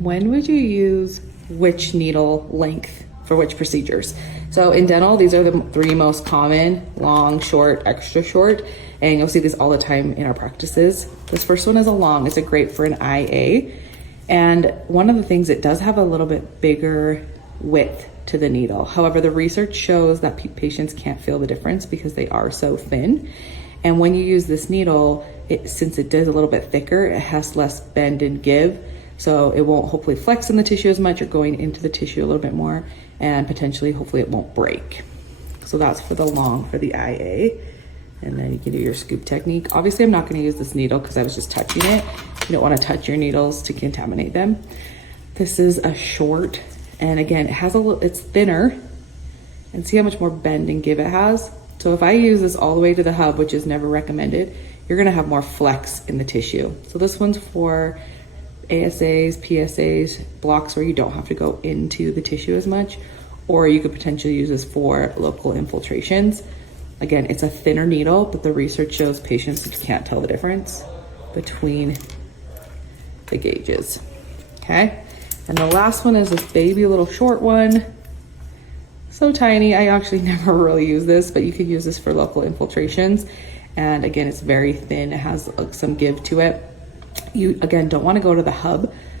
when would you use which needle length for which procedures? So in dental, these are the three most common: long, short, extra short, and you'll see these all the time in our practices. This first one is a long. It's a great for an IA. And one of the things, it does have a little bit bigger width to the needle. However, the research shows that patients can't feel the difference because they are so thin. And when you use this needle, since it does a little bit thicker, it has less bend and give. So it won't hopefully flex in the tissue as much, or going into the tissue a little bit more, and potentially, hopefully it won't break. So that's for the long, for the IA. And then you can do your scoop technique. Obviously, I'm not gonna use this needle because I was just touching it. You don't wanna touch your needles to contaminate them. This is a short, and again, it has it's thinner, and see how much more bend and give it has? So if I use this all the way to the hub, which is never recommended, you're gonna have more flex in the tissue. So this one's for ASAs, PSAs, blocks where you don't have to go into the tissue as much, or you could potentially use this for local infiltrations. Again, it's a thinner needle, but the research shows patients can't tell the difference between the gauges, okay? And the last one is this baby little short one. So tiny, I actually never really use this, but you could use this for local infiltrations. And again, it's very thin, it has some give to it. You, again, don't wanna go to the hub